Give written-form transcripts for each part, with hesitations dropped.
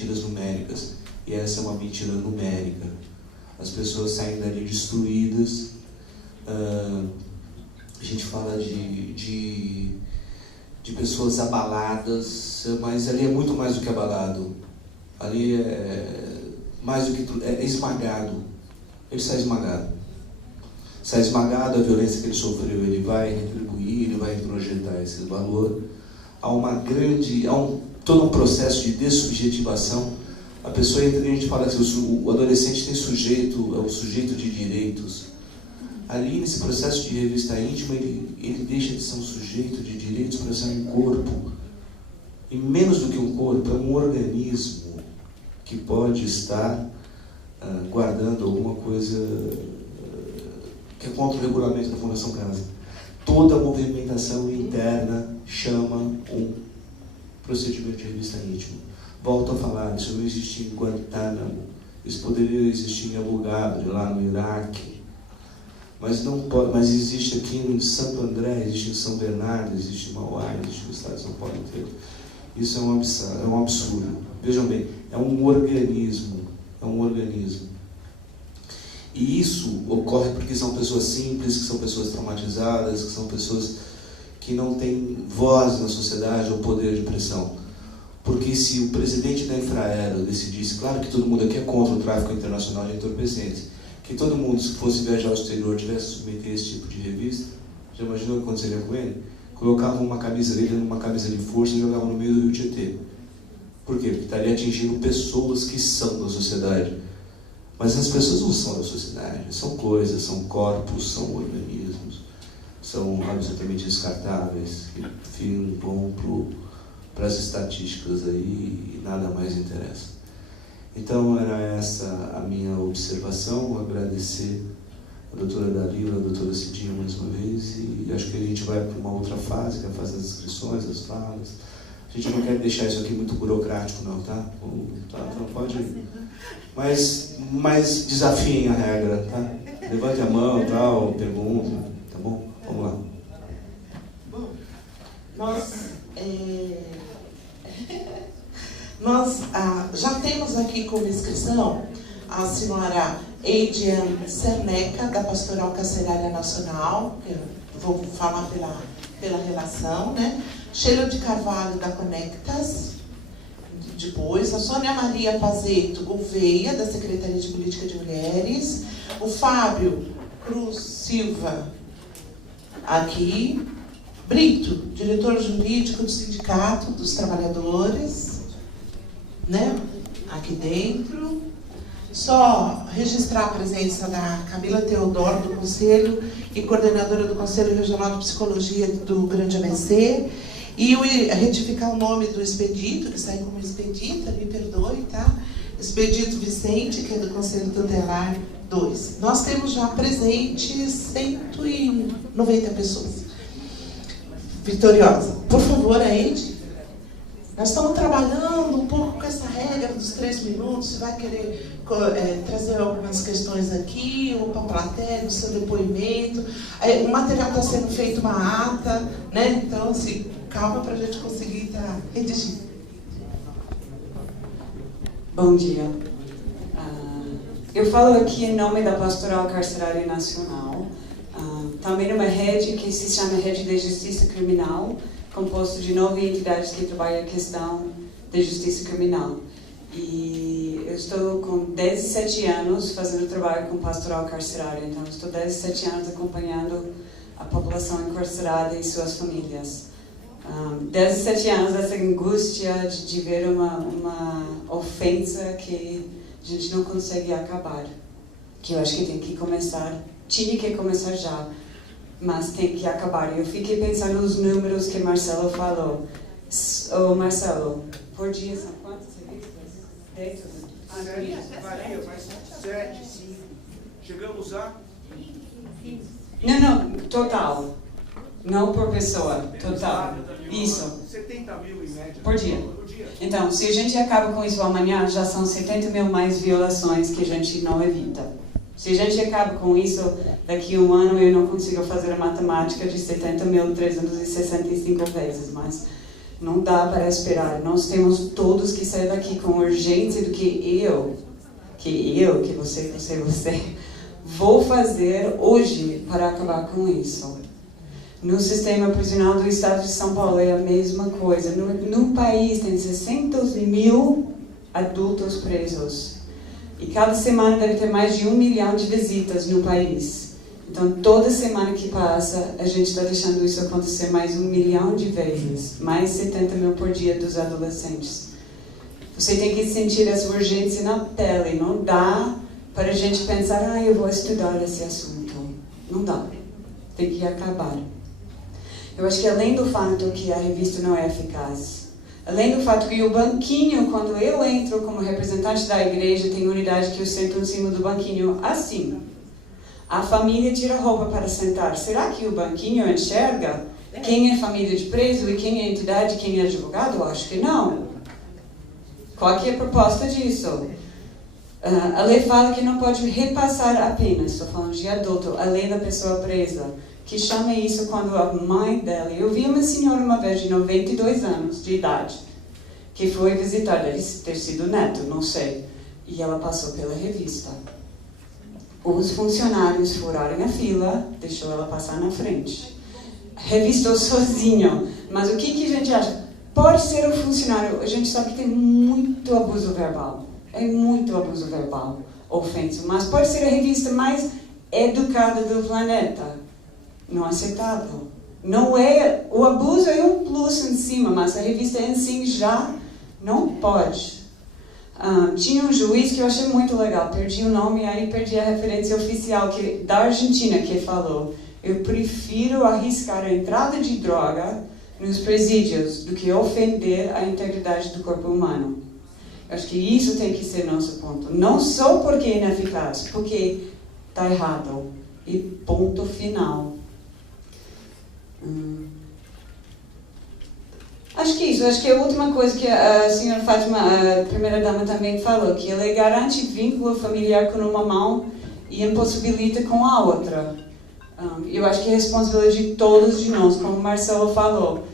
mentiras numéricas. E essa é uma mentira numérica. As pessoas saem dali destruídas. A gente fala de pessoas abaladas, mas ali é muito mais do que abalado. Ali é mais do que tudo, é esmagado. Ele sai esmagado. Sai esmagado, a violência que ele sofreu, ele vai retribuir, ele vai introjetar esse valor. Há todo um processo de dessubjetivação. A pessoa entra e a gente fala assim, o adolescente tem sujeito, é o sujeito de direitos. Ali, nesse processo de revista íntima, ele deixa de ser um sujeito de direitos para ser um corpo. E menos do que um corpo, é um organismo que pode estar guardando alguma coisa que é contra o regulamento da Fundação Casa. Toda movimentação interna chama um procedimento de revista íntima. Volto a falar, isso não existe em Guantánamo, isso poderia existir em Abu Ghraib, lá no Iraque. Mas não pode, mas existe aqui em Santo André, existe em São Bernardo, existe em Mauá, existe no estado de São Paulo inteiro. Isso é um absurdo. Vejam bem, é um organismo. E isso ocorre porque são pessoas simples, que são pessoas traumatizadas, que são pessoas que não têm voz na sociedade ou poder de pressão. Porque se o presidente da Infraero decidisse, claro que todo mundo aqui é contra o tráfico internacional de entorpecentes, que todo mundo, se fosse viajar ao exterior, tivesse que submeter esse tipo de revista, já imaginou o que aconteceria com ele? Colocavam uma camisa dele numa camisa de força e jogavam no meio do Rio Tietê. Por quê? Porque estaria atingindo pessoas que são da sociedade. Mas as pessoas não são da sociedade, são coisas, são corpos, são organismos, são absolutamente descartáveis, que vão para as estatísticas aí e nada mais interessa. Então era essa a minha observação, agradecer a doutora Dalila, a doutora Cidinha mais uma vez, e acho que a gente vai para uma outra fase, que é a fase das inscrições, das falas. A gente não quer deixar isso aqui muito burocrático não, tá? Não pode... Mas desafiem a regra, tá? Levante a mão, tal, pergunta, tá bom? Vamos lá. Bom, nós já temos aqui como inscrição a senhora Eidian Cerneca, da Pastoral Carcerária Nacional, eu vou falar pela relação, né? Sheila de Carvalho, da Conectas, depois, a Sônia Maria Pazeto Gouveia, da Secretaria de Política de Mulheres, o Fábio Cruz Silva, aqui, Brito, diretor jurídico do Sindicato dos Trabalhadores, né? Aqui dentro. Só registrar a presença da Camila Teodoro, do Conselho, e coordenadora do Conselho Regional de Psicologia do Grande ABC, e retificar o nome do expedito, que sai como expedita, me perdoe, tá? Expedito Vicente, que é do Conselho Tutelar 2. Nós temos já presentes 190 pessoas. Vitoriosa. Por favor, Aide. Nós estamos trabalhando um pouco com essa regra dos 3 minutos. Você vai querer trazer algumas questões aqui, ou para a plateia, do seu depoimento. O material está sendo feito uma ata, né? Então, assim, calma para a gente conseguir estar redigindo. Bom dia. Eu falo aqui em nome da Pastoral Carcerária Nacional, também uma rede que se chama Rede de Justiça Criminal, composto de 9 entidades que trabalham a questão de justiça criminal. E eu estou com 17 anos fazendo trabalho com pastoral carcerária, então estou 17 anos acompanhando a população encarcerada e suas famílias. 17 anos dessa angústia de ver uma ofensa que a gente não consegue acabar, que eu acho que tinha que começar já, mas tem que acabar. Eu fiquei pensando nos números que Marcelo falou. Marcelo, por dia são quantas revistas? 10? Varia, mas 7, 5. Chegamos a... Não, total. Não por pessoa, total. Isso. 70 mil em média. Por dia. Então, se a gente acaba com isso amanhã, já são 70 mil mais violações que a gente não evita. Se a gente acaba com isso, daqui a um ano eu não consigo fazer a matemática de 70.365 vezes, mas Não dá para esperar. Nós temos todos que sair daqui com urgência do que você, vou fazer hoje para acabar com isso. No sistema prisional do estado de São Paulo é a mesma coisa. No país tem 600 mil adultos presos. E cada semana deve ter mais de 1 milhão de visitas no país. Então, toda semana que passa, a gente está deixando isso acontecer mais 1 milhão de vezes. Mais 70 mil por dia dos adolescentes. Você tem que sentir essa urgência na pele. Não dá para a gente pensar, eu vou estudar esse assunto. Não dá. Tem que acabar. Eu acho que além do fato que a revista não é eficaz, além do fato que o banquinho, quando eu entro como representante da igreja, tem unidade que eu sento em cima do banquinho assim. A família tira a roupa para sentar. Será que o banquinho enxerga quem é família de preso e quem é entidade e quem é advogado? Eu acho que não. Qual que é a proposta disso? A lei fala que não pode repassar apenas, estou falando de adulto, a lei da pessoa presa, que chama isso quando a mãe dela... Eu vi uma senhora uma vez de 92 anos de idade, que foi visitar, deve ter sido neto, não sei, e ela passou pela revista. Os funcionários furaram a fila, deixou ela passar na frente. Revistou sozinho. Mas o que a gente acha? Pode ser o funcionário, a gente sabe que tem muito abuso verbal. É muito abuso verbal, ofensa. Mas pode ser a revista mais educada do planeta. Não aceitável. Não é, o abuso é um plus em cima, mas a revista em si já não pode. Tinha um juiz que eu achei muito legal, perdi o nome, aí perdi a referência oficial da Argentina que falou: eu prefiro arriscar a entrada de droga nos presídios do que ofender a integridade do corpo humano. Eu acho que isso tem que ser nosso ponto. Não só porque é ineficaz, porque está errado. E ponto final. Acho que isso. Acho que a última coisa que a senhora Fátima, a primeira-dama, também falou, que ela garante vínculo familiar com uma mão e impossibilita com a outra. Eu acho que é responsabilidade de todos de nós, como o Marcelo falou.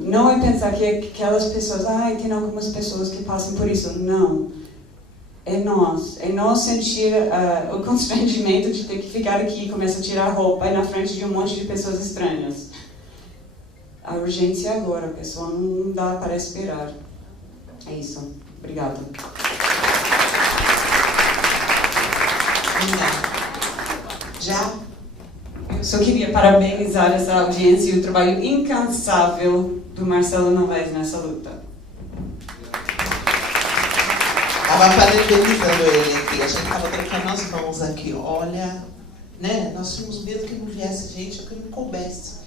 Não é pensar que aquelas pessoas, tem algumas pessoas que passam por isso. Não. É nós sentir o constrangimento de ter que ficar aqui e começar a tirar roupa na frente de um monte de pessoas estranhas. A urgência é agora, pessoal, não dá para esperar. É isso. Obrigada. Já? Eu só queria parabenizar essa audiência e o trabalho incansável do Marcelo Novaes nessa luta. Estava parabenizando ele aqui, a gente estava trocando as mãos aqui. Olha, né? Nós tínhamos medo que não viesse gente, que não coubesse.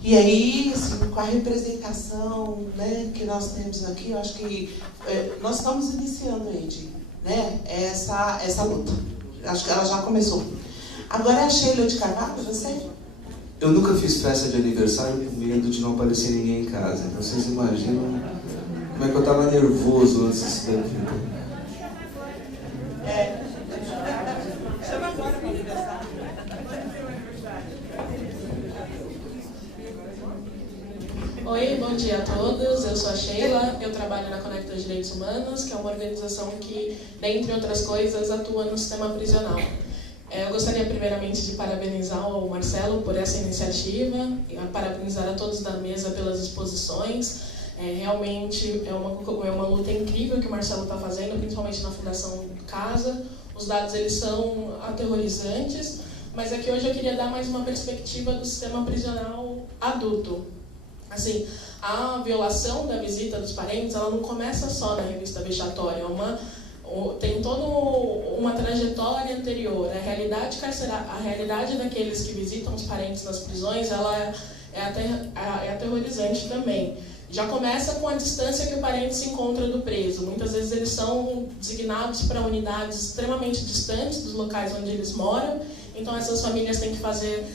E aí, assim, com a representação, né, que nós temos aqui, eu acho que nós estamos iniciando, Edi, né, essa luta. Acho que ela já começou. Agora é a Sheila de Carvalho, você? Eu nunca fiz festa de aniversário com medo de não aparecer ninguém em casa. Então vocês imaginam como é que eu estava nervoso antes disso daqui. Chama agora para o aniversário. Oi, bom dia a todos. Eu sou a Sheila, eu trabalho na Conecta Direitos Humanos, que é uma organização que, dentre outras coisas, atua no sistema prisional. Eu gostaria primeiramente de parabenizar o Marcelo por essa iniciativa, parabenizar a todos da mesa pelas exposições. Realmente é uma luta incrível que o Marcelo está fazendo, principalmente na Fundação Casa. Os dados eles são aterrorizantes, mas aqui hoje eu queria dar mais uma perspectiva do sistema prisional adulto. Assim, a violação da visita dos parentes, ela não começa só na revista vexatória, tem toda uma trajetória anterior. A realidade daqueles que visitam os parentes nas prisões, ela é aterrorizante também. Já começa com a distância que o parente se encontra do preso. Muitas vezes eles são designados para unidades extremamente distantes dos locais onde eles moram, então essas famílias têm que fazer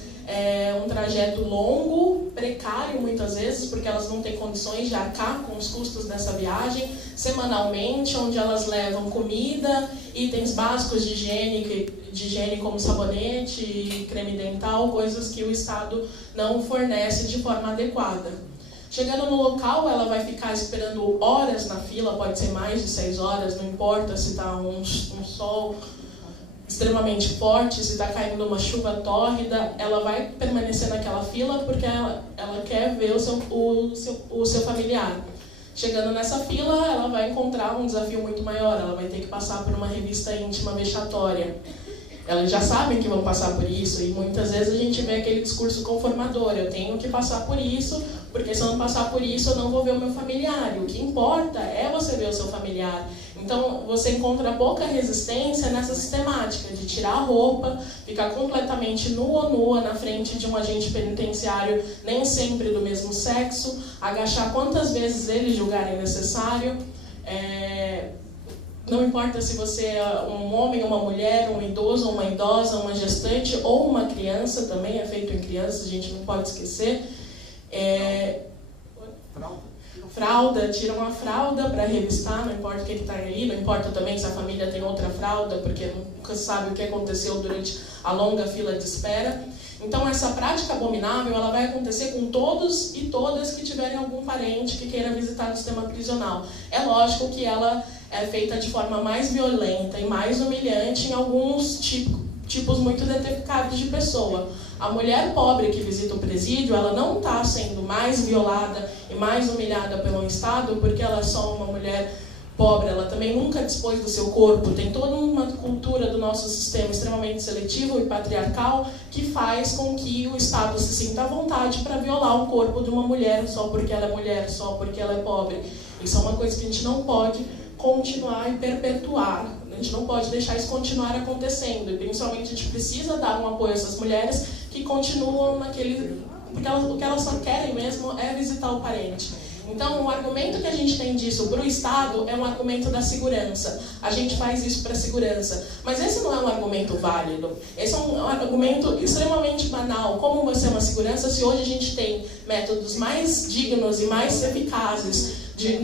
um trajeto longo, precário muitas vezes, porque elas não têm condições de arcar com os custos dessa viagem, semanalmente, onde elas levam comida, itens básicos de higiene como sabonete e creme dental, coisas que o Estado não fornece de forma adequada. Chegando no local, ela vai ficar esperando horas na fila, pode ser mais de 6 horas, não importa se está um sol extremamente forte, se está caindo uma chuva tórrida, ela vai permanecer naquela fila porque ela quer ver o seu familiar. Chegando nessa fila, ela vai encontrar um desafio muito maior, ela vai ter que passar por uma revista íntima vexatória. Elas já sabem que vão passar por isso e muitas vezes a gente vê aquele discurso conformador, eu tenho que passar por isso, porque se eu não passar por isso eu não vou ver o meu familiar. O que importa é você ver o seu familiar. Então você encontra pouca resistência nessa sistemática de tirar a roupa, ficar completamente nua ou nua na frente de um agente penitenciário, nem sempre do mesmo sexo, agachar quantas vezes eles julgarem necessário. Não importa se você é um homem, uma mulher, um idoso, uma idosa, uma gestante ou uma criança, também é feito em crianças, a gente não pode esquecer. Fralda, tiram a fralda para revistar, não importa o que está ali, não importa também se a família tem outra fralda, porque nunca sabe o que aconteceu durante a longa fila de espera. Então essa prática abominável ela vai acontecer com todos e todas que tiverem algum parente que queira visitar o sistema prisional. É lógico que ela é feita de forma mais violenta e mais humilhante em alguns tipos muito detectáveis de pessoa. A mulher pobre que visita o presídio, ela não está sendo mais violada e mais humilhada pelo Estado porque ela é só uma mulher pobre, ela também nunca dispôs do seu corpo. Tem toda uma cultura do nosso sistema extremamente seletivo e patriarcal que faz com que o Estado se sinta à vontade para violar o corpo de uma mulher só porque ela é mulher, só porque ela é pobre. Isso é uma coisa que a gente não pode continuar e perpetuar. A gente não pode deixar isso continuar acontecendo. E principalmente a gente precisa dar um apoio a essas mulheres que continuam naquele... Porque o que elas só querem mesmo é visitar o parente. Então, o argumento que a gente tem disso para o Estado é um argumento da segurança. A gente faz isso para a segurança. Mas esse não é um argumento válido. Esse é um argumento extremamente banal. Como vai ser uma segurança se hoje a gente tem métodos mais dignos e mais eficazes de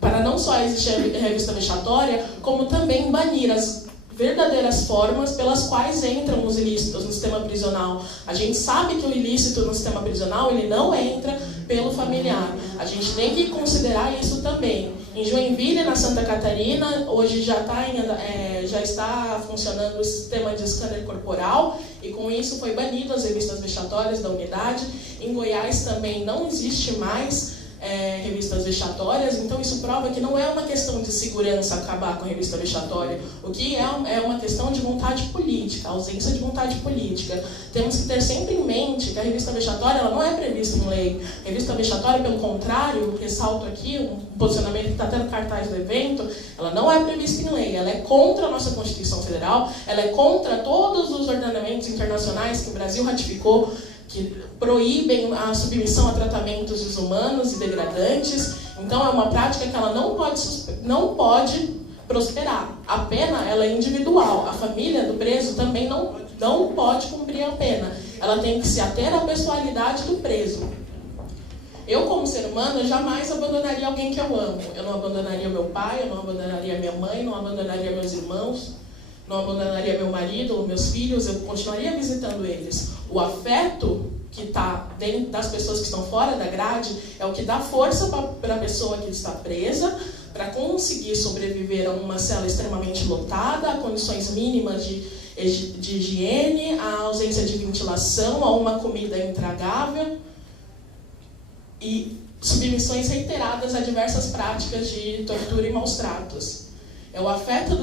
para não só existir a revista vexatória, como também banir as verdadeiras formas pelas quais entram os ilícitos no sistema prisional. A gente sabe que o ilícito no sistema prisional ele não entra pelo familiar. A gente tem que considerar isso também. Em Joinville, na Santa Catarina, hoje já está funcionando o sistema de scanner corporal e com isso foi banido as revistas vexatórias da unidade. Em Goiás também não existe mais revistas vexatórias, então isso prova que não é uma questão de segurança acabar com a revista vexatória, o que é uma questão de vontade política, ausência de vontade política. Temos que ter sempre em mente que a revista vexatória ela não é prevista em lei. A revista vexatória, pelo contrário, ressalto aqui um posicionamento que está até no cartaz do evento, ela não é prevista em lei, ela é contra a nossa Constituição Federal, ela é contra todos os ordenamentos internacionais que o Brasil ratificou, que proíbem a submissão a tratamentos desumanos e degradantes. Então, é uma prática que ela não pode prosperar. A pena ela é individual. A família do preso também não pode cumprir a pena. Ela tem que se ater à pessoalidade do preso. Eu, como ser humano, eu jamais abandonaria alguém que eu amo. Eu não abandonaria meu pai, eu não abandonaria minha mãe, não abandonaria meus irmãos, não abandonaria meu marido ou meus filhos, eu continuaria visitando eles. O afeto que está dentro das pessoas que estão fora da grade é o que dá força para a pessoa que está presa, para conseguir sobreviver a uma cela extremamente lotada, a condições mínimas de higiene, a ausência de ventilação, a uma comida intragável e submissões reiteradas a diversas práticas de tortura e maus tratos. É o afeto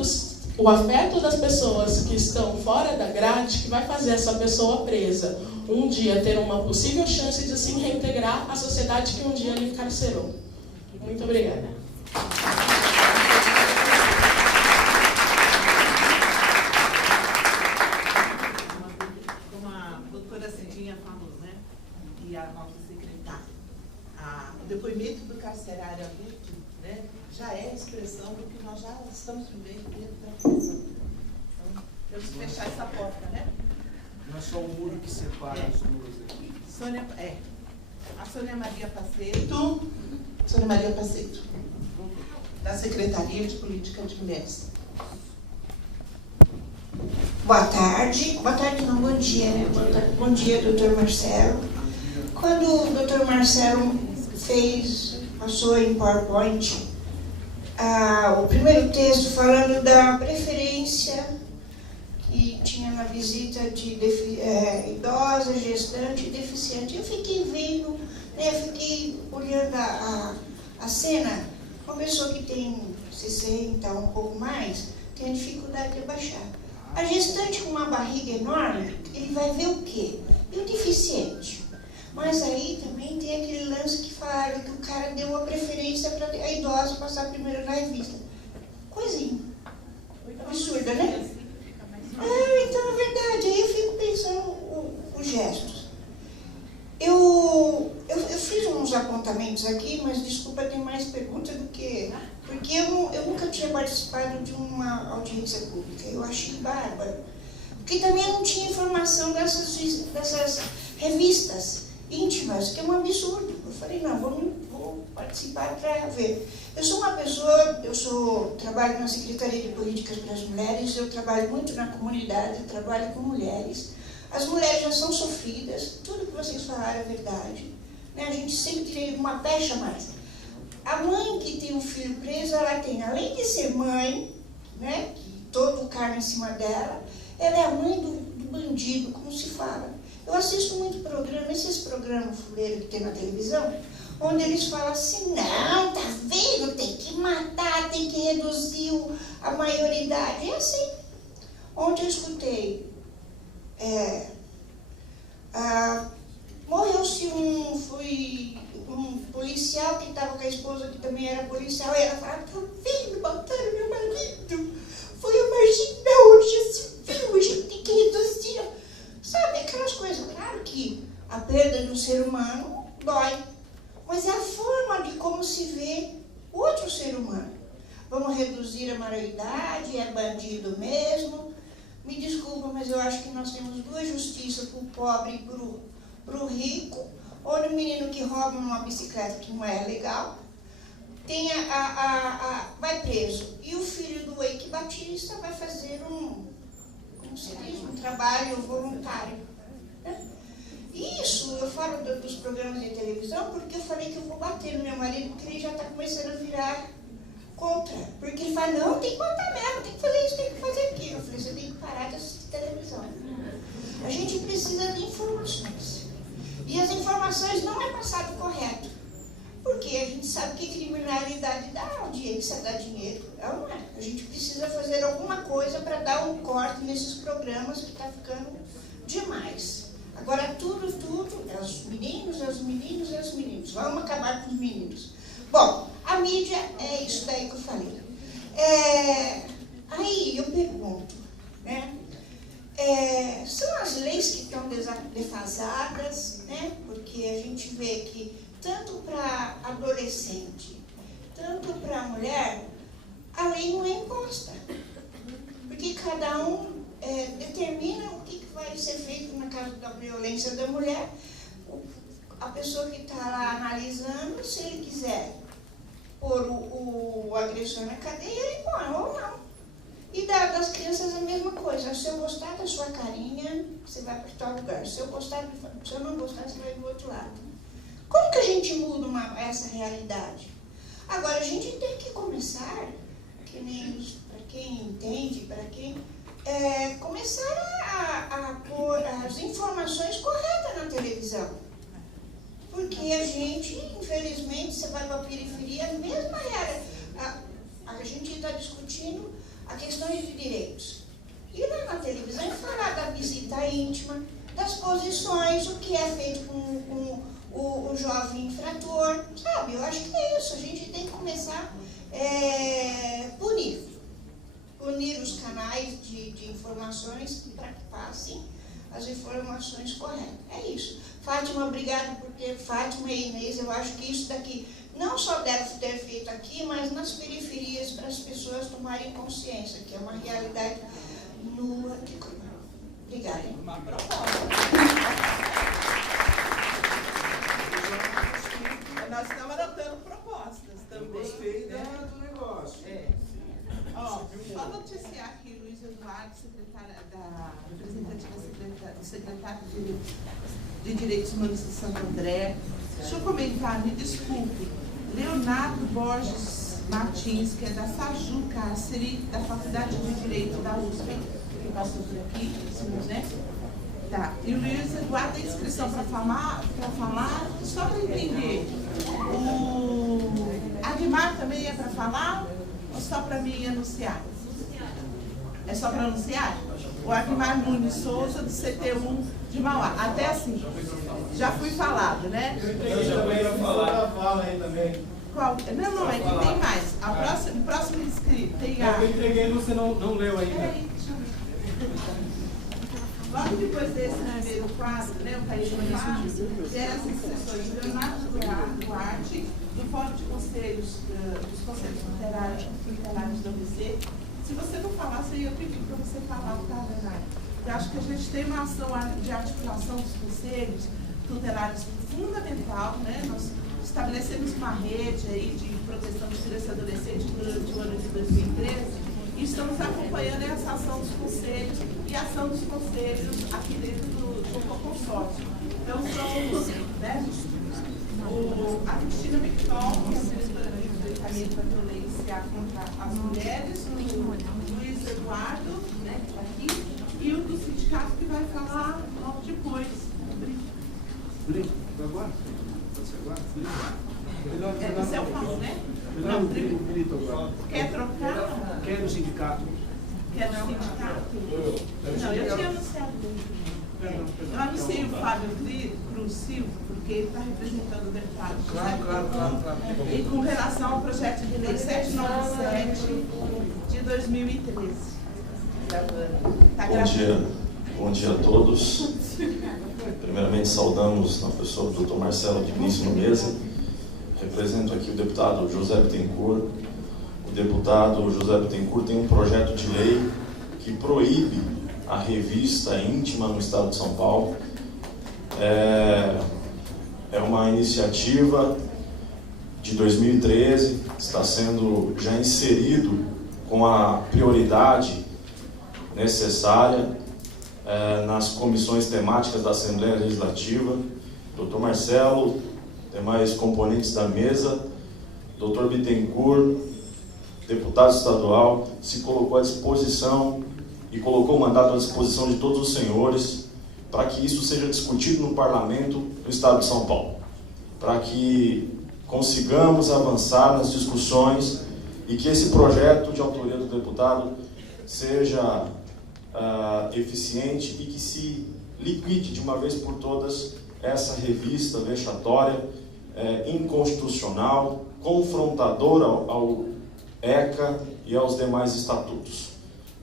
das pessoas que estão fora da grade que vai fazer essa pessoa presa um dia ter uma possível chance de se reintegrar à sociedade que um dia lhe encarcerou. Muito obrigada. Como a doutora Cidinha falou, né? E a nossa secretária, o depoimento do carcerário adulto, né, já é a expressão do que nós já estamos vivendo dentro da prisão. Então, temos que fechar essa porta, né? Não é só o muro que separa as duas aqui. A Sônia Maria Paceto, da Secretaria de Política de Mulheres. Boa tarde não, bom dia, né? Bom dia, doutor Marcelo, Quando o Dr. Marcelo passou em PowerPoint, o primeiro texto falando da preferência que tinha na visita de idosa, gestante e deficiente, eu fiquei vendo, né, fiquei olhando a cena. Uma pessoa que tem 60, um pouco mais, tem dificuldade de abaixar. A gestante com uma barriga enorme, ele vai ver o quê? E o deficiente. Mas aí também tem aquele lance que falaram que o cara deu a preferência para a idosa passar primeiro na revista. Coisinha. Absurda, né? Então é verdade. Aí eu fico pensando os gestos. Eu fiz uns apontamentos aqui, mas desculpa, tem mais perguntas do que... Porque eu nunca tinha participado de uma audiência pública. Eu achei bárbaro. Porque também eu não tinha informação dessas revistas íntimas, que é um absurdo. Eu falei, não, vou participar para ver. Eu sou uma pessoa, trabalho na Secretaria de Políticas para as Mulheres, eu trabalho muito na comunidade, trabalho com mulheres. As mulheres já são sofridas, tudo que vocês falaram é verdade. Né? A gente sempre tem uma pecha mais. A mãe que tem um filho preso, ela tem, além de ser mãe, né, que todo o cargo em cima dela, ela é a mãe do bandido, como se fala. Eu assisto muito programa, esses programas fuleiros que tem na televisão, onde eles falam assim, não, tá vendo, tem que matar, tem que reduzir a maioridade. É assim. Ontem eu escutei, morreu-se um policial que estava com a esposa, que também era policial, e ela falava, tá vendo, mataram meu marido, foi a marginal, hoje já se viu, a gente tem que reduzir. Sabe, aquelas coisas. Claro que a perda de um ser humano dói, mas é a forma de como se vê o outro ser humano. Vamos reduzir a maioridade, é bandido mesmo. Me desculpa, mas eu acho que nós temos duas justiças, para o pobre e para o rico. Ou o menino que rouba uma bicicleta que não é legal, vai preso. E o filho do Eike Batista vai fazer um trabalho voluntário. Né? Isso, eu falo dos programas de televisão porque eu falei que eu vou bater no meu marido, porque ele já está começando a virar contra. Porque ele fala, não, tem que matar mesmo, tem que fazer isso, tem que fazer aquilo. Eu falei, você tem que parar de assistir televisão. A gente precisa de informações. E as informações não é passado correto. Porque a gente sabe que criminalidade dá audiência, dá dinheiro. Não é. A gente precisa fazer alguma coisa para dar um corte nesses programas que está ficando demais. Agora tudo, é os meninos. Vamos acabar com os meninos. Bom, a mídia é isso daí que eu falei. Aí eu pergunto, né? São as leis que estão defasadas, né? Porque a gente vê que tanto para adolescente, tanto para mulher, a lei não é imposta. Porque cada um determina o que vai ser feito na caso da violência da mulher. A pessoa que está lá analisando, se ele quiser pôr o agressor na cadeia, ele põe ou não. E das crianças a mesma coisa. Se eu gostar da sua carinha, você vai para tal lugar. Se eu não gostar, você vai do outro lado. Como que a gente muda essa realidade? Agora, a gente tem que começar, para quem entende, para quem... começar a pôr as informações corretas na televisão. Porque a gente, infelizmente, você vai para a periferia, a mesma realidade. A gente está discutindo a questão de direitos. E lá na televisão é falar da visita íntima, das posições, o que é feito com o jovem infrator, sabe? Eu acho que é isso. A gente tem que começar a punir os canais de informações para que passem as informações corretas. É isso. Fátima, obrigada por ter... Fátima e Inês, eu acho que isso daqui não só deve ter feito aqui, mas nas periferias, para as pessoas tomarem consciência, que é uma realidade nua e crua. Obrigada. Uma proposta. Nós estamos anotando propostas também. Eu gostei do negócio. Só noticiar que Luiz Eduardo, representante do secretário de de Direitos Humanos de Santo André. Deixa eu comentar, me desculpe, Leonardo Borges Martins, que é da Saju Cárcere, da Faculdade de Direito da USP, que passou por aqui, né? Tá. E o Luiz Eduardo tem inscrição para falar, só para entender. O Agmar também é para falar ou só para mim anunciar? É só para anunciar? O Agmar Nunes Souza, do CT1 de Mauá. Até assim, já fui falado, né? Eu já fui para falar. Fala aí também. Qual? Não, é que tem mais. O próximo inscrito tem a... Eu entreguei e você não leu ainda. Peraí, deixa eu ver. Logo depois desse primeiro quadro, né, o País do Quadro, vieram as inscrições de Leonardo Duarte, do Fórum de Conselhos, dos Conselhos Tutelários do ABC. Se você não falasse, eu ia pedir para você falar, tá, Leonardo? Eu acho que a gente tem uma ação de articulação dos conselhos tutelários fundamental, né? Nós estabelecemos uma rede aí de proteção de criança e adolescente durante o ano de 2013 e estamos acompanhando essa ação dos conselhos e a ação dos conselhos aqui dentro do consórcio. Então, somos, né, a Cristina Micton, que é a diretora do Caminho para a Violência contra as Mulheres, o Luiz Eduardo, né, que está aqui, e o do sindicato que vai falar logo depois. Agora? Você é o Paulo, né? Não, quer trocar? Quer no sindicato. Quer no sindicato? Não, eu tinha anunciado ele. Eu anunciei o Fábio Cruz Silva, porque ele está representando o deputado. Claro. E com relação ao projeto de lei 797 de 2013. Bom dia a todos. Primeiramente, saudamos a pessoa do Dr. Marcelo Diniz no mesa. Represento aqui o deputado José Bittencourt. O deputado José Bittencourt tem um projeto de lei que proíbe a revista íntima no estado de São Paulo. É uma iniciativa de 2013, está sendo já inserido com a prioridade necessária nas comissões temáticas da Assembleia Legislativa. Dr. Marcelo, demais componentes da mesa, Dr. Bittencourt, deputado estadual, se colocou à disposição e colocou o mandato à disposição de todos os senhores para que isso seja discutido no Parlamento do Estado de São Paulo, para que consigamos avançar nas discussões e que esse projeto de autoria do deputado seja eficiente e que se liquide de uma vez por todas essa revista vexatória, inconstitucional, confrontadora ao ECA e aos demais estatutos.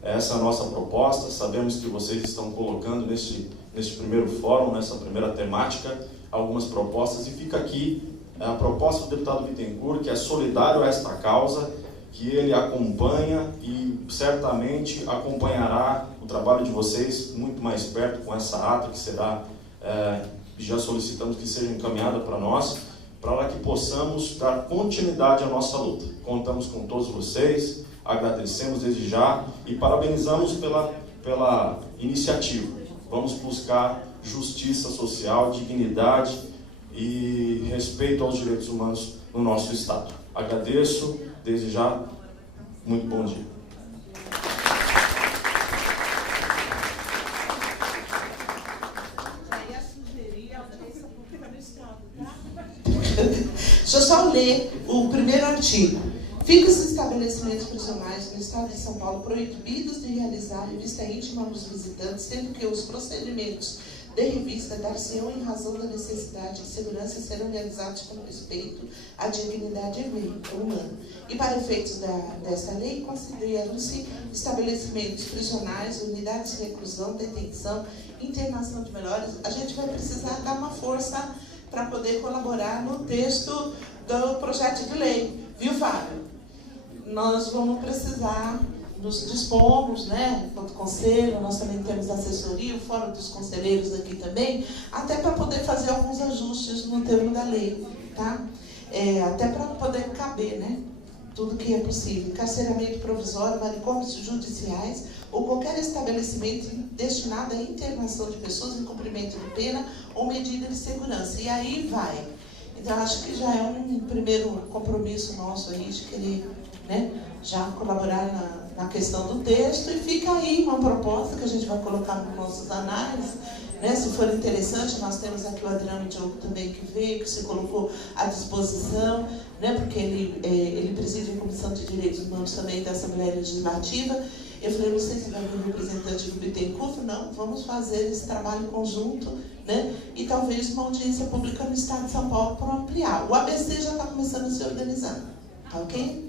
Essa é a nossa proposta. Sabemos que vocês estão colocando neste primeiro fórum, nessa primeira temática, algumas propostas, e fica aqui a proposta do deputado Bittencourt, que é solidário a esta causa, que ele acompanha e certamente acompanhará o trabalho de vocês muito mais perto com essa ata que será, já solicitamos que seja encaminhada para nós, para que possamos dar continuidade à nossa luta. Contamos com todos vocês, agradecemos desde já e parabenizamos pela iniciativa. Vamos buscar justiça social, dignidade e respeito aos direitos humanos no nosso Estado. Agradeço desde já. Muito bom dia. Deixa eu só ler o primeiro artigo. Ficam os estabelecimentos prisionais no Estado de São Paulo proibidos de realizar revista íntima nos visitantes, sendo que os procedimentos de revista dar-se-ão em razão da necessidade de segurança e serão realizados com respeito à dignidade humana. E para efeitos desta lei, consideram-se estabelecimentos prisionais, unidades de reclusão, detenção, internação de menores. A gente vai precisar dar uma força para poder colaborar no texto do projeto de lei. Viu, Fábio? Nós vamos precisar, nos dispomos, né, enquanto conselho, nós também temos assessoria, o Fórum dos Conselheiros aqui também, até para poder fazer alguns ajustes no termo da lei, tá? Até para poder caber, né? tudo que é possível. Encarceramento provisório, manicômios judiciais ou qualquer estabelecimento destinado à internação de pessoas em cumprimento de pena ou medida de segurança. E aí vai. Então, acho que já é um primeiro compromisso nosso aí de querer, né, já colaborar na questão do texto, e fica aí uma proposta que a gente vai colocar nas nossas análises, né? Se for interessante, nós temos aqui o Adriano Diogo também que veio, que se colocou à disposição, né? Porque ele preside a Comissão de Direitos Humanos também da Assembleia Legislativa. Eu falei, não sei se vai vir o representante do Bittencourt, não, vamos fazer esse trabalho conjunto, né? E talvez uma audiência pública no Estado de São Paulo para ampliar. O ABC já está começando a se organizar, tá ok?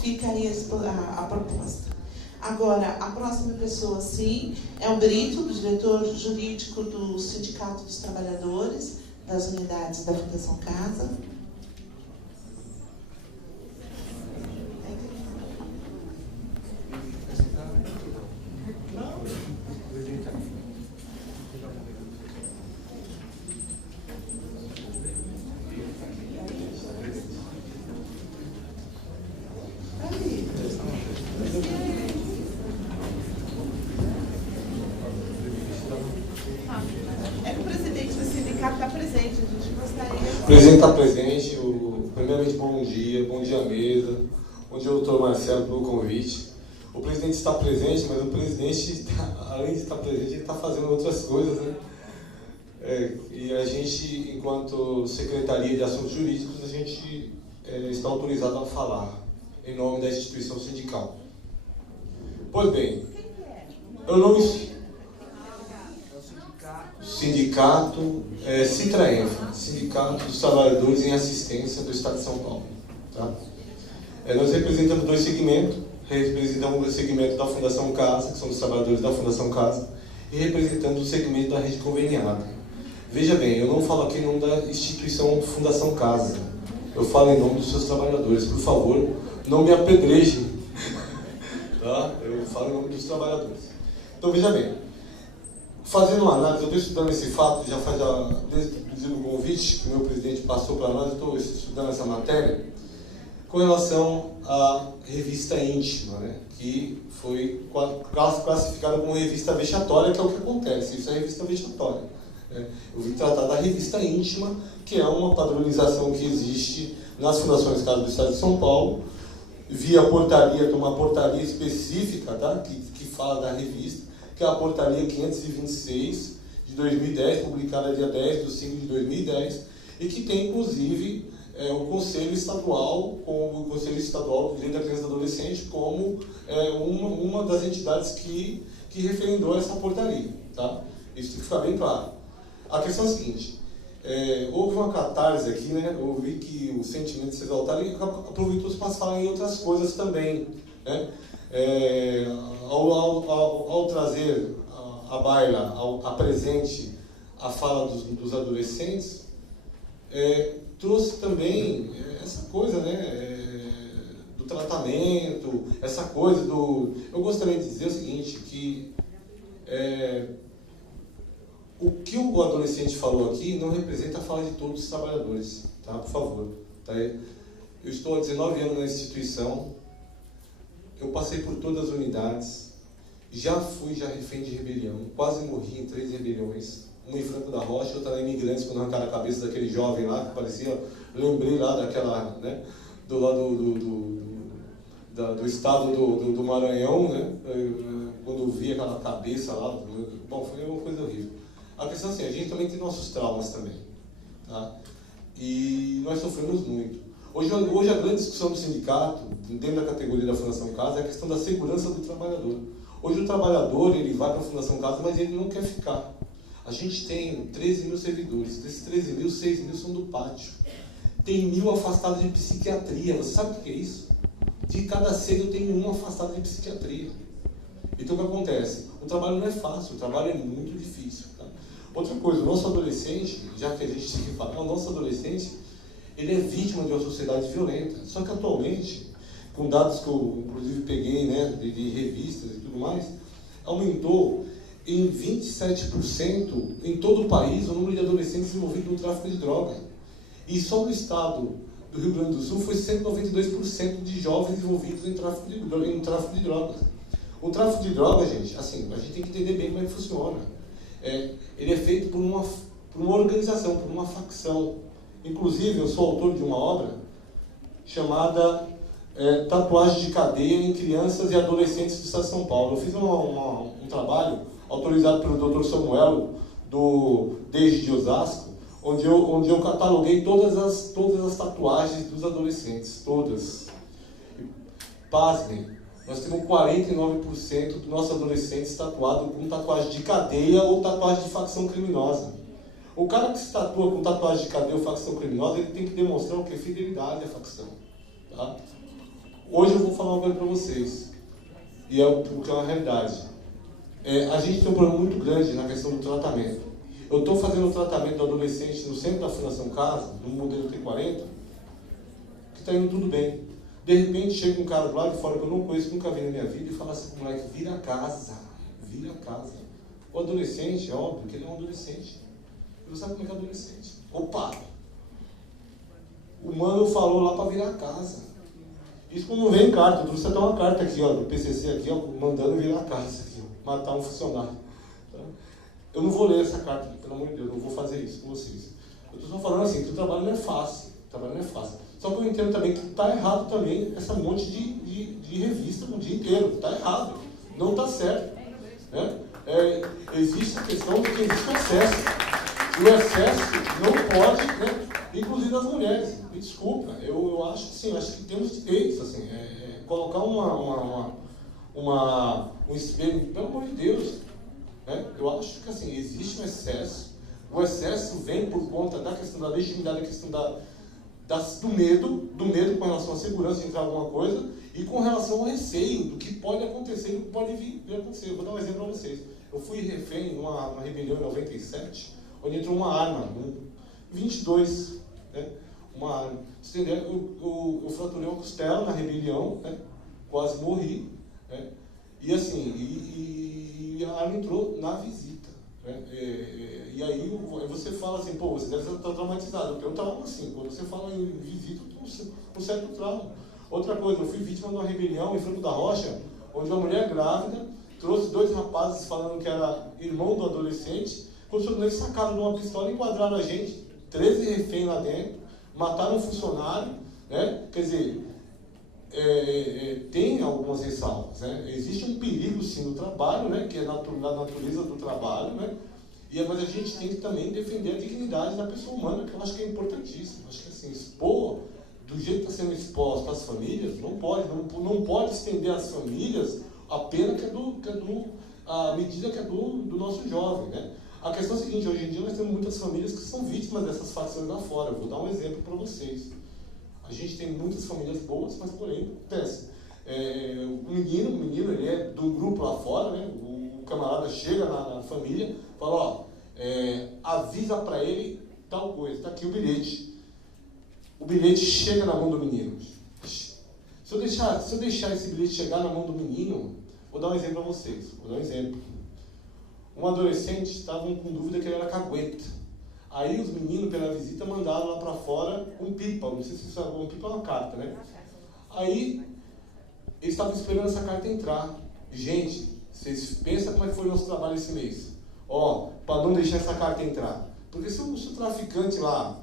Fica aí a proposta. Agora, a próxima pessoa, sim, é o Brito, do diretor jurídico do Sindicato dos Trabalhadores, das unidades da Fundação Casa. O presidente está presente. Primeiramente, bom dia à mesa, bom dia ao doutor Marcelo pelo convite. O presidente está presente, mas o presidente, além de estar presente, ele está fazendo outras coisas, né? E a gente, enquanto Secretaria de Assuntos Jurídicos, a gente está autorizado a falar em nome da instituição sindical. Pois bem, eu não... Sindicato Citraenfa, Sindicato dos Trabalhadores em Assistência do Estado de São Paulo. Tá? Nós representamos dois segmentos. Representamos o segmento da Fundação Casa, que são os trabalhadores da Fundação Casa, e representamos o segmento da rede conveniada. Veja bem, eu não falo aqui em nome da instituição Fundação Casa, eu falo em nome dos seus trabalhadores. Por favor, não me apedrejem. Tá? Eu falo em nome dos trabalhadores. Então, veja bem, fazendo uma análise, eu estou estudando esse fato, desde o convite que o meu presidente passou para nós, eu estou estudando essa matéria, com relação à revista íntima, né, que foi classificada como revista vexatória, que é o que acontece, isso é revista vexatória. Né. Eu vim tratar da revista íntima, que é uma padronização que existe nas Fundações Casa do Estado de São Paulo, via portaria, de uma portaria específica, tá, que fala da revista, que é a portaria 526 de 2010, publicada dia 10 de 5 de 2010, e que tem, inclusive, o Conselho Estadual, o Conselho Estadual do Direito da Criança e do Adolescente, como uma das entidades que referendou essa portaria. Tá? Isso tem que ficar bem claro. A questão é a seguinte, houve uma catarse aqui, né? Eu vi que o sentimento se exaltaram e aproveitou-se para falar em outras coisas também. Né? Ao trazer à baila, a presente, a fala dos adolescentes, trouxe também essa coisa, né, do tratamento, essa coisa do... Eu gostaria de dizer o seguinte, que o que o adolescente falou aqui não representa a fala de todos os trabalhadores, tá? Por favor. Tá? Eu estou há 19 anos na instituição, eu passei por todas as unidades, já fui refém de rebelião, quase morri em 3 rebeliões, uma em Franco da Rocha, outra em Imigrantes, quando arrancaram a cabeça daquele jovem lá, que parecia, lembrei lá daquela, né, do lado do estado do Maranhão, né, quando eu vi aquela cabeça lá, bom, foi uma coisa horrível. A questão é assim, a gente também tem nossos traumas também, tá? E nós sofremos muito. Hoje a grande discussão do sindicato, dentro da categoria da Fundação Casa, é a questão da segurança do trabalhador. Hoje o trabalhador, ele vai para a Fundação Casa, mas ele não quer ficar. A gente tem 13 mil servidores, desses 13 mil, 6 mil são do pátio. Tem 1.000 afastados de psiquiatria, você sabe o que é isso? De cada 6 eu tenho 1 afastado de psiquiatria. Então o que acontece? O trabalho não é fácil, o trabalho é muito difícil. Tá? Outra coisa, o nosso adolescente, já que a gente tem que falar, o nosso adolescente, ele é vítima de uma sociedade violenta. Só que atualmente, com dados que eu inclusive peguei, né, de revistas e tudo mais, aumentou em 27% em todo o país o número de adolescentes envolvidos no tráfico de droga. E só no estado do Rio Grande do Sul foi 192% de jovens envolvidos em tráfico de drogas. O tráfico de drogas, gente, assim, a gente tem que entender bem como é que funciona. Ele é feito por uma organização, por uma facção. Inclusive, eu sou autor de uma obra chamada Tatuagem de Cadeia em Crianças e Adolescentes do Estado de São Paulo. Eu fiz um trabalho autorizado pelo Dr. Samuel, desde de Osasco, onde eu cataloguei todas as tatuagens dos adolescentes, todas. E, pasmem, nós temos 49% dos nossos adolescentes tatuados com tatuagem de cadeia ou tatuagem de facção criminosa. O cara que se tatua com tatuagem de cadeia ou facção criminosa, ele tem que demonstrar o que? Fidelidade à facção. Tá? Hoje eu vou falar uma coisa para vocês, e o que é uma realidade. A gente tem um problema muito grande na questão do tratamento. Eu estou fazendo o tratamento do adolescente no centro da Fundação Casa, no modelo T40, que está indo tudo bem. De repente chega um cara do lado de fora que eu não conheço, nunca vi na minha vida, e fala assim, moleque, vira a casa, vira a casa. O adolescente, é óbvio que ele é um adolescente. Ele não sabe como é que é adolescente. Opa! O mano falou lá para virar a casa. Isso quando não vem carta, eu trouxe até uma carta aqui, ó, do PCC aqui, ó, mandando virar a casa aqui, ó, matar um funcionário. Tá? Eu não vou ler essa carta, pelo amor de Deus, eu não vou fazer isso com vocês. Eu estou só falando assim, que o trabalho não é fácil. O trabalho não é fácil. Só que eu entendo também que está errado também essa monte de revista o dia inteiro. Está errado. Não está certo. Né? Existe a questão de que existe o excesso. O excesso não pode, né? Inclusive as mulheres. Me desculpa. Eu acho assim, acho que temos direitos, assim, colocar um espelho, pelo amor de Deus. Né? Eu acho que assim, existe um excesso. O excesso vem por conta da questão da legitimidade, da questão do medo com relação à segurança de entrar alguma coisa e com relação ao receio do que pode acontecer e do que pode vir a acontecer. Eu vou dar um exemplo para vocês. Eu fui refém numa rebelião em 97, onde entrou uma arma, 22, né? Uma arma. Você entendeu? Eu fraturei uma costela na rebelião, né? Quase morri, né? E assim, e a arma entrou na visita. Né? E aí você fala assim, pô, você deve estar traumatizado. Eu tenho um trauma assim, quando você fala em visita, eu tenho um certo trauma. Outra coisa, eu fui vítima de uma rebelião em Franco da Rocha, onde uma mulher grávida trouxe 2 rapazes falando que era irmão do adolescente, quando eles sacaram de uma pistola e enquadraram a gente, 13 reféns lá dentro, mataram um funcionário, né? Quer dizer, tem algumas ressalvas, né? Existe um perigo sim no trabalho, né? Que é na natureza do trabalho, né? Mas a gente tem que também defender a dignidade da pessoa humana, que eu acho que é importantíssimo. Acho que assim, expor do jeito que está sendo exposto às famílias, não pode estender às famílias a pena a medida que é do nosso jovem, né? A questão é a seguinte, hoje em dia nós temos muitas famílias que são vítimas dessas facções lá fora. Eu vou dar um exemplo para vocês. A gente tem muitas famílias boas, mas porém, acontece. O menino, ele é de um grupo lá fora, né? O camarada chega na família, fala, ó, avisa para ele tal coisa, tá aqui o bilhete. O bilhete chega na mão do menino. Se eu deixar esse bilhete chegar na mão do menino, vou dar um exemplo para vocês. Um adolescente estava com dúvida que ele era cagueta. Aí os meninos, pela visita, mandaram lá para fora um pipa. Não sei se você sabe, um pipa é uma carta, né? Aí eles estavam esperando essa carta entrar. Gente, vocês pensam como é que foi o nosso trabalho esse mês? Ó, para não deixar essa carta entrar. Porque se o traficante lá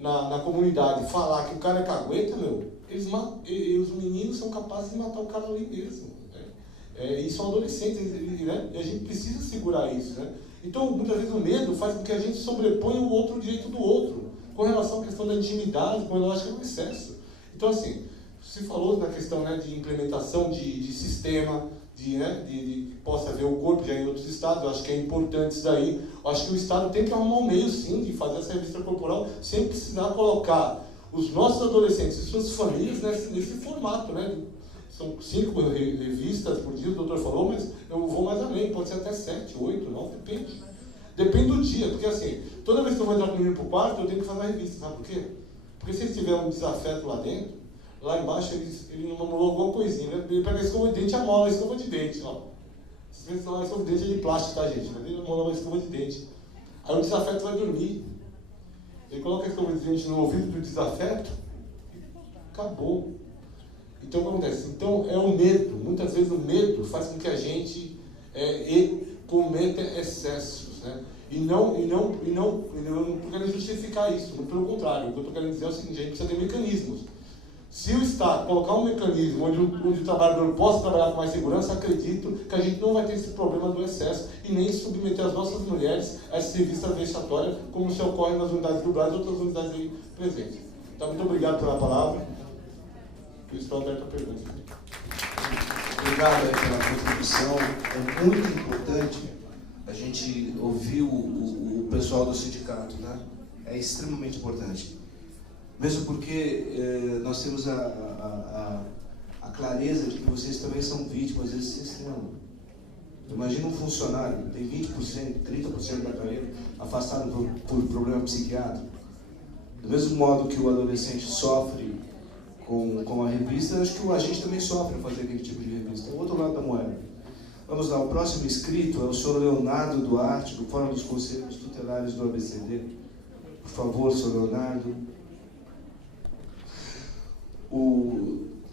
na comunidade falar que o cara é cagueta, os meninos são capazes de matar o cara ali mesmo. Né? E são adolescentes, né? E a gente precisa segurar isso, né? Então, muitas vezes o medo faz com que a gente sobreponha o outro direito do outro, com relação à questão da intimidade, quando eu acho que é um excesso. Então, assim, se falou na questão, né, de implementação de sistema, que possa haver o corpo já em outros estados, eu acho que é importante isso daí. Eu acho que o Estado tem que arrumar um meio, sim, de fazer essa revista corporal, sem precisar colocar os nossos adolescentes e suas famílias nesse formato, né? São 5 revistas por dia, o doutor falou, mas eu vou mais além, pode ser até 7, 8, 9, depende. Depende do dia, porque assim, toda vez que eu vou entrar com o menino pro quarto, eu tenho que fazer a revista, sabe por quê? Porque se eles tiverem um desafeto lá dentro, lá embaixo ele não mamulou alguma coisinha, né? Ele pega a escova de dente e amola a escova de dente, ó. Vocês pensam, a escova de dente é de plástico, tá, gente? Mas ele amola uma escova de dente. Aí o desafeto vai dormir. Ele coloca a escova de dente no ouvido do desafeto, Acabou. Então, o que acontece? Então, é o medo. Muitas vezes o medo faz com que a gente cometa excessos, né? E não estou querendo justificar isso, muito pelo contrário. O que eu estou querendo dizer é o seguinte: a gente precisa ter mecanismos. Se o Estado colocar um mecanismo onde o trabalhador possa trabalhar com mais segurança, acredito que a gente não vai ter esse problema do excesso e nem submeter as nossas mulheres a esse serviço vexatório, como se ocorre nas unidades do Brasil e outras unidades aí presentes. Então, muito obrigado pela palavra. Eu estou aberto a perguntas. Obrigado pela contribuição. É muito importante a gente ouvir o pessoal do sindicato, né? É extremamente importante. Mesmo porque nós temos a clareza de que vocês também são vítimas desse sistema. Imagina um funcionário, tem 20%, 30% da carreira afastado por problema psiquiátrico. Do mesmo modo que o adolescente sofre com a revista, acho que a gente também sofre fazer aquele tipo de revista. É o outro lado da moeda. Vamos lá, o próximo inscrito é o senhor Leonardo Duarte, do Fórum dos Conselhos Tutelares do ABCD. Por favor, senhor Leonardo.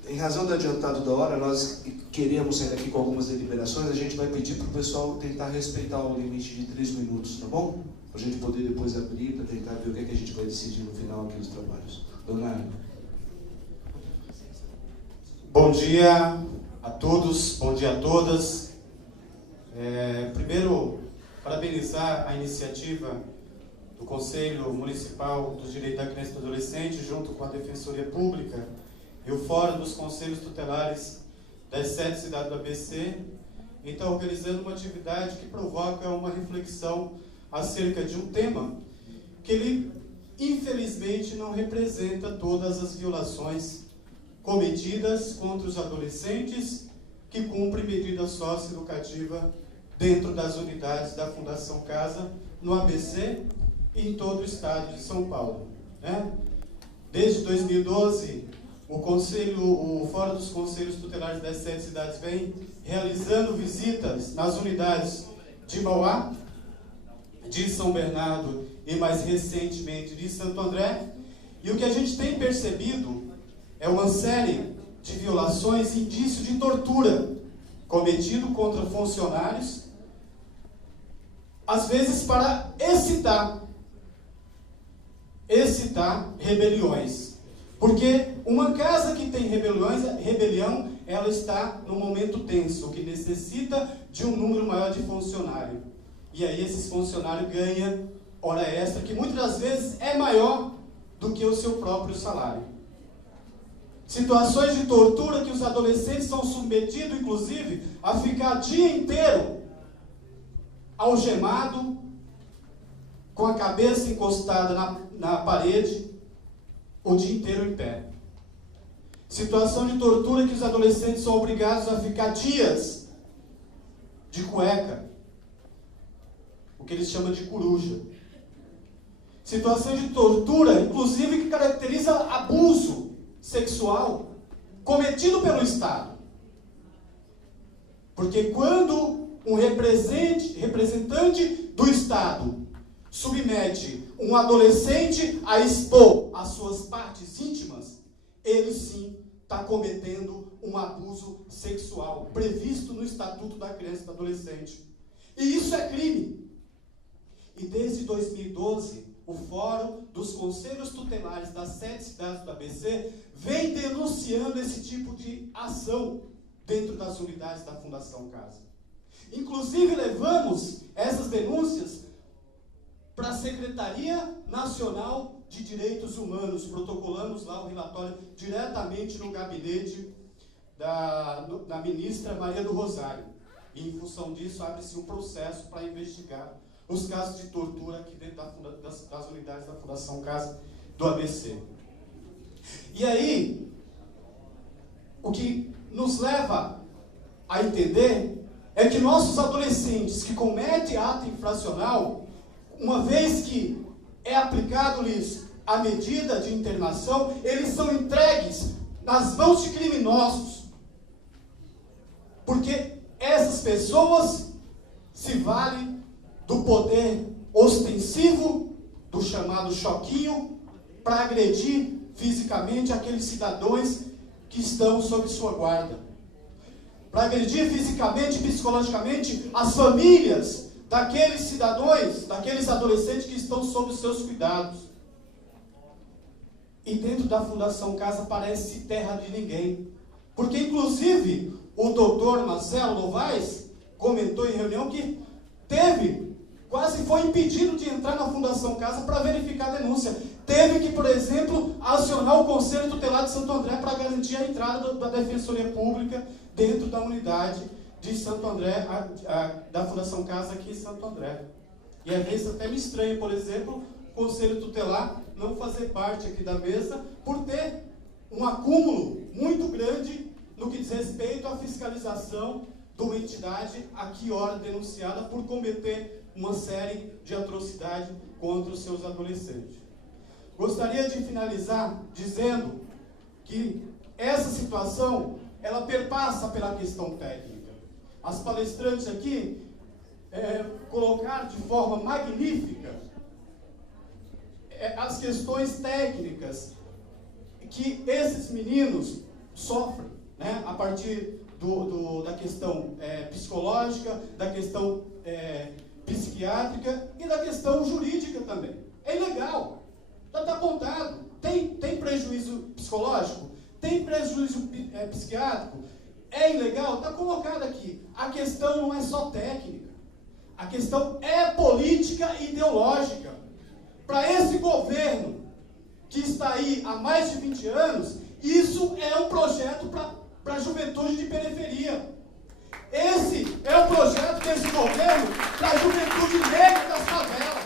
Em razão do adiantado da hora, nós queremos sair daqui com algumas deliberações. A gente vai pedir para o pessoal tentar respeitar o limite de 3 minutos, tá bom? Para a gente poder depois abrir, para tentar ver o que é que a gente vai decidir no final aqui dos trabalhos. Leonardo. Bom dia a todos, bom dia a todas. Primeiro, parabenizar a iniciativa do Conselho Municipal dos Direitos da Criança e do Adolescente, junto com a Defensoria Pública e o Fórum dos Conselhos Tutelares das 7 cidades do ABC, em estar organizando uma atividade que provoca uma reflexão acerca de um tema que ele, infelizmente, não representa todas as violações cometidas contra os adolescentes que cumprem medida socioeducativa dentro das unidades da Fundação Casa, no ABC e em todo o estado de São Paulo, né? Desde 2012, o Fórum dos Conselhos Tutelares das 7 cidades vem realizando visitas nas unidades de Mauá, de São Bernardo e, mais recentemente, de Santo André. E o que a gente tem percebido é uma série de violações e indícios de tortura cometido contra funcionários, às vezes para excitar rebeliões. Porque uma casa que tem rebelião, ela está num momento tenso, que necessita de um número maior de funcionários. E aí esses funcionários ganham hora extra, que muitas das vezes é maior do que o seu próprio salário. Situações de tortura que os adolescentes são submetidos, inclusive, a ficar o dia inteiro algemado, com a cabeça encostada na parede, o dia inteiro em pé. Situação de tortura que os adolescentes são obrigados a ficar dias de cueca, o que eles chamam de coruja. Situação de tortura, inclusive, que caracteriza abuso sexual cometido pelo Estado. Porque quando um representante do Estado submete um adolescente a expor as suas partes íntimas, ele sim está cometendo um abuso sexual previsto no Estatuto da Criança e do Adolescente. E isso é crime. E desde 2012, o Fórum dos Conselhos Tutelares das 7 cidades do ABC vem denunciando esse tipo de ação dentro das unidades da Fundação Casa. Inclusive, levamos essas denúncias para a Secretaria Nacional de Direitos Humanos, protocolamos lá o relatório diretamente no gabinete da ministra Maria do Rosário. E, em função disso, abre-se um processo para investigar os casos de tortura aqui dentro das unidades da Fundação Casa do ABC. E aí, o que nos leva a entender é que nossos adolescentes que cometem ato infracional, uma vez que é aplicado-lhes a medida de internação, eles são entregues nas mãos de criminosos. Porque essas pessoas se valem do poder ostensivo, do chamado choquinho, para agredir fisicamente aqueles cidadãos que estão sob sua guarda. Para agredir fisicamente e psicologicamente as famílias daqueles cidadãos, daqueles adolescentes que estão sob os seus cuidados. E dentro da Fundação Casa parece terra de ninguém. Porque, inclusive, o doutor Marcelo Novaes comentou em reunião que quase foi impedido de entrar na Fundação Casa para verificar a denúncia. Teve que, por exemplo, acionar o Conselho Tutelar de Santo André para garantir a entrada da Defensoria Pública dentro da unidade de Santo André, da Fundação Casa aqui em Santo André. E às vezes até me estranha, por exemplo, o Conselho Tutelar não fazer parte aqui da mesa por ter um acúmulo muito grande no que diz respeito à fiscalização de uma entidade aqui ora denunciada por cometer uma série de atrocidades contra os seus adolescentes. Gostaria de finalizar dizendo que essa situação, ela perpassa pela questão técnica. As palestrantes aqui colocaram de forma magnífica as questões técnicas que esses meninos sofrem, né, a partir da questão psicológica, da questão psiquiátrica e da questão jurídica também. É ilegal, já está apontado. Tem prejuízo psicológico, tem prejuízo psiquiátrico, é ilegal, está colocado aqui. A questão não é só técnica, a questão é política e ideológica. Para esse governo que está aí há mais de 20 anos, isso é um projeto para a juventude de periferia. Esse é o projeto desse governo para a juventude negra das favelas.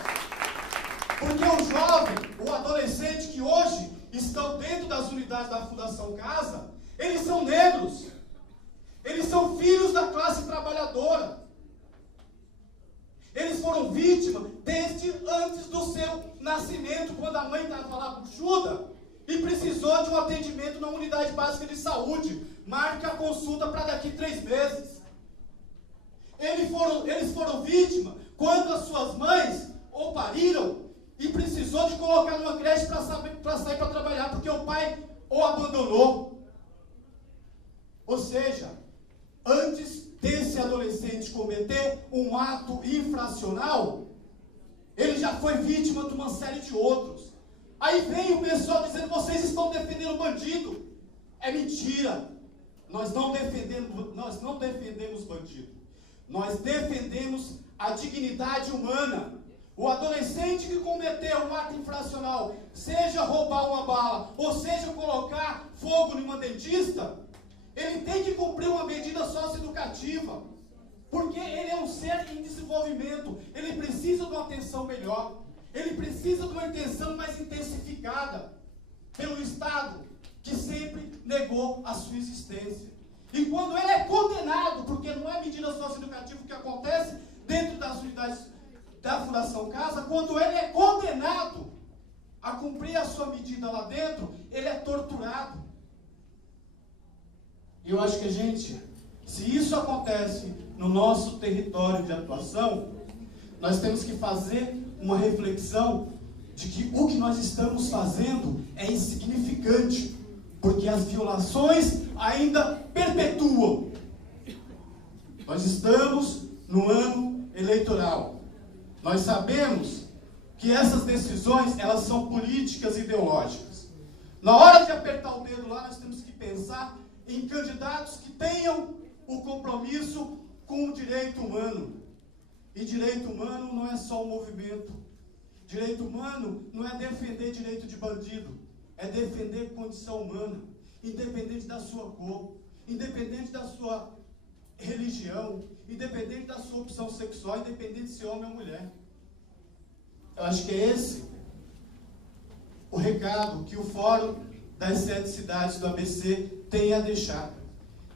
Porque o jovem, o adolescente que hoje estão dentro das unidades da Fundação Casa, eles são negros. Eles são filhos da classe trabalhadora. Eles foram vítimas desde antes do seu nascimento, quando a mãe estava lá buchuda e precisou de um atendimento na unidade básica de saúde. Marca a consulta para daqui 3 meses. Eles foram vítimas quando as suas mães ou pariram e precisou de colocar numa creche para sair para trabalhar, porque o pai o abandonou. Ou seja, antes desse adolescente cometer um ato infracional, ele já foi vítima de uma série de outros. Aí vem o pessoal dizendo: vocês estão defendendo o bandido. É mentira. Nós não defendemos bandido. Nós defendemos a dignidade humana. O adolescente que cometeu um ato infracional, seja roubar uma bala, ou seja colocar fogo numa dentista, ele tem que cumprir uma medida socioeducativa, porque ele é um ser em desenvolvimento, ele precisa de uma atenção melhor, ele precisa de uma atenção mais intensificada pelo Estado, que sempre negou a sua existência. E quando ele é condenado, porque não é medida socioeducativa que acontece dentro das unidades da Fundação Casa, quando ele é condenado a cumprir a sua medida lá dentro, ele é torturado. E eu acho que se isso acontece no nosso território de atuação, nós temos que fazer uma reflexão de que o que nós estamos fazendo é insignificante, porque as violações ainda perpetuam. Nós estamos no ano eleitoral. Nós sabemos que essas decisões, elas são políticas e ideológicas. Na hora de apertar o dedo lá, nós temos que pensar em candidatos que tenham o compromisso com o direito humano. E direito humano não é só um movimento. Direito humano não é defender direito de bandido, é defender condição humana, independente da sua cor, independente da sua religião, independente da sua opção sexual, independente se homem ou mulher. Eu acho que é esse o recado que o Fórum das 7 cidades do ABC tem a deixar.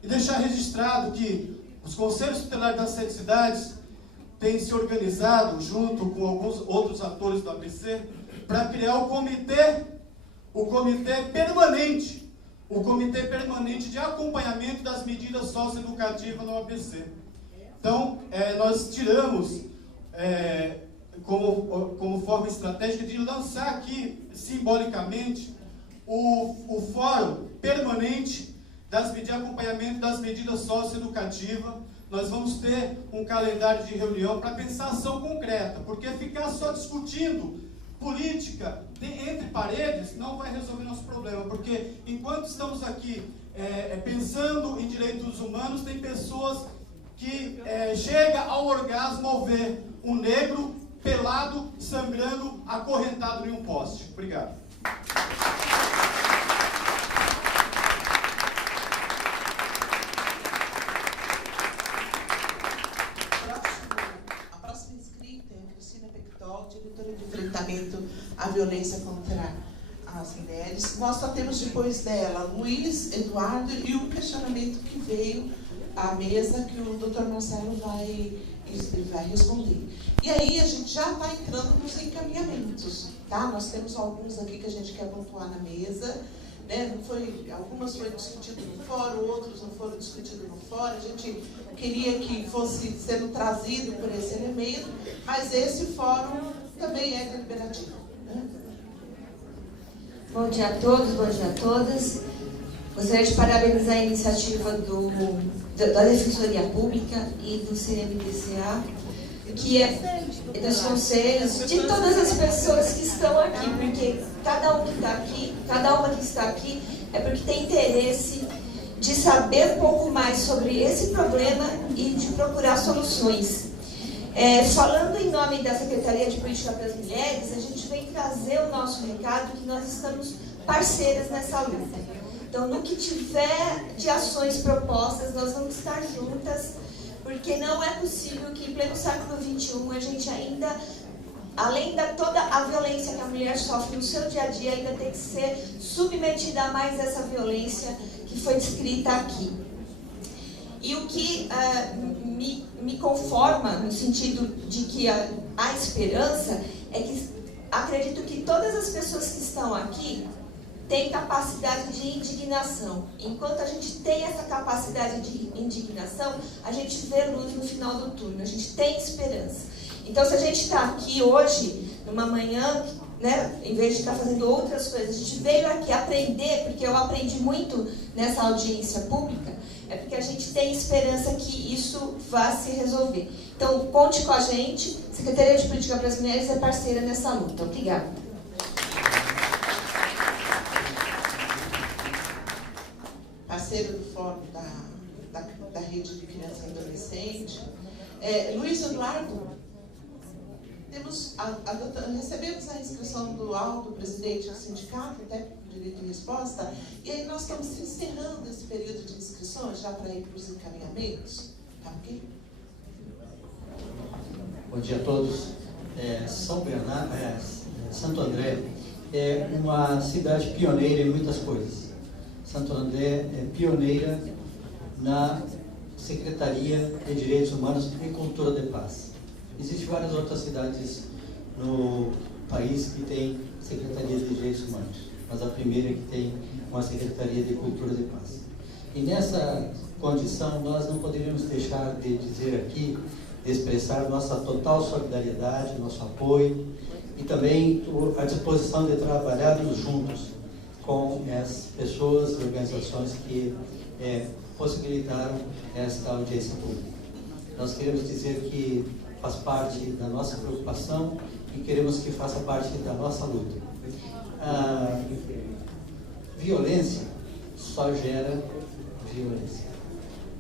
E deixar registrado que os conselhos tutelares das 7 cidades têm se organizado junto com alguns outros atores do ABC para criar o comitê permanente de acompanhamento das medidas socioeducativas no ABC. Então, nós tiramos como forma estratégica de lançar aqui, simbolicamente, o fórum permanente de acompanhamento das medidas socioeducativas. Nós vamos ter um calendário de reunião para pensar ação concreta, porque ficar só discutindo política entre paredes não vai resolver nosso problema, porque enquanto estamos aqui pensando em direitos humanos, tem pessoas que chegam ao orgasmo ao ver um negro pelado, sangrando, acorrentado em um poste. Obrigado. A próxima inscrita é a Cristina Pectol, diretora de enfrentamento à violência contra as mulheres. Nós só temos depois dela Luiz, Eduardo e o questionamento que veio à mesa que o Dr. Marcelo vai responder. E aí a gente já está entrando nos encaminhamentos, tá? Nós temos alguns aqui que a gente quer pontuar na mesa, né? Algumas foram discutidas no fórum, outros não foram discutidos no fórum. A gente queria que fosse sendo trazido por esse elemento, mas esse fórum também é deliberativo, né? Bom dia a todos, bom dia a todas. Gostaria de parabenizar a iniciativa da Defensoria Pública e do CMDCA, que é dos conselhos, de todas as pessoas que estão aqui, porque cada uma que está aqui é porque tem interesse de saber um pouco mais sobre esse problema e de procurar soluções. Falando em nome da Secretaria de Política para as Mulheres, a gente vem trazer o nosso recado que nós estamos parceiras nessa luta. Então, no que tiver de ações propostas, nós vamos estar juntas, porque não é possível que em pleno século XXI a gente ainda, além de toda a violência que a mulher sofre no seu dia a dia, ainda tem que ser submetida a mais essa violência que foi descrita aqui. E o que me conforma, no sentido de que há esperança, é que acredito que todas as pessoas que estão aqui têm capacidade de indignação. Enquanto a gente tem essa capacidade de indignação, a gente vê luz no final do túnel, a gente tem esperança. Então, se a gente está aqui hoje, numa manhã, né, em vez de estar fazendo outras coisas, a gente veio aqui aprender, porque eu aprendi muito nessa audiência pública, é porque a gente tem esperança que isso vá se resolver. Então, conte com a gente. Secretaria de Política para as Mulheres é parceira nessa luta. Obrigada. Parceiro do Fórum da Rede de Criança e Adolescente. Luiz Eduardo, recebemos a inscrição do Aldo, presidente do sindicato, até por direito de resposta, e aí nós estamos encerrando esse período de inscrições, já para ir para os encaminhamentos. Tá ok? Bom dia a todos. Santo André é uma cidade pioneira em muitas coisas. Santo André é pioneira na Secretaria de Direitos Humanos e Cultura de Paz. Existem várias outras cidades no país que têm Secretaria de Direitos Humanos, mas a primeira é que tem uma Secretaria de Cultura de Paz. E nessa condição, nós não poderíamos deixar de dizer aqui, de expressar nossa total solidariedade, nosso apoio e também a disposição de trabalharmos juntos com as pessoas e organizações que possibilitaram esta audiência pública. Nós queremos dizer que faz parte da nossa preocupação e queremos que faça parte da nossa luta. A violência só gera violência.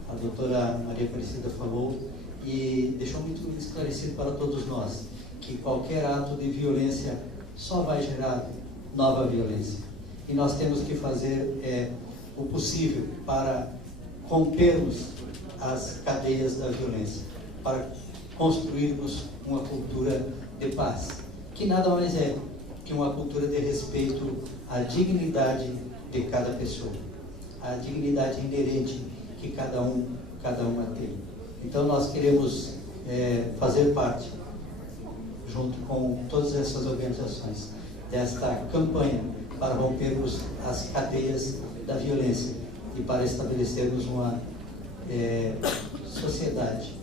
A doutora Maria Aparecida falou e deixou muito esclarecido para todos nós que qualquer ato de violência só vai gerar nova violência. E nós temos que fazer o possível para rompermos as cadeias da violência, para construirmos uma cultura de paz, que nada mais é que uma cultura de respeito à dignidade de cada pessoa, à dignidade inerente que cada uma tem. Então nós queremos fazer parte, junto com todas essas organizações, desta campanha para rompermos as cadeias da violência e para estabelecermos uma sociedade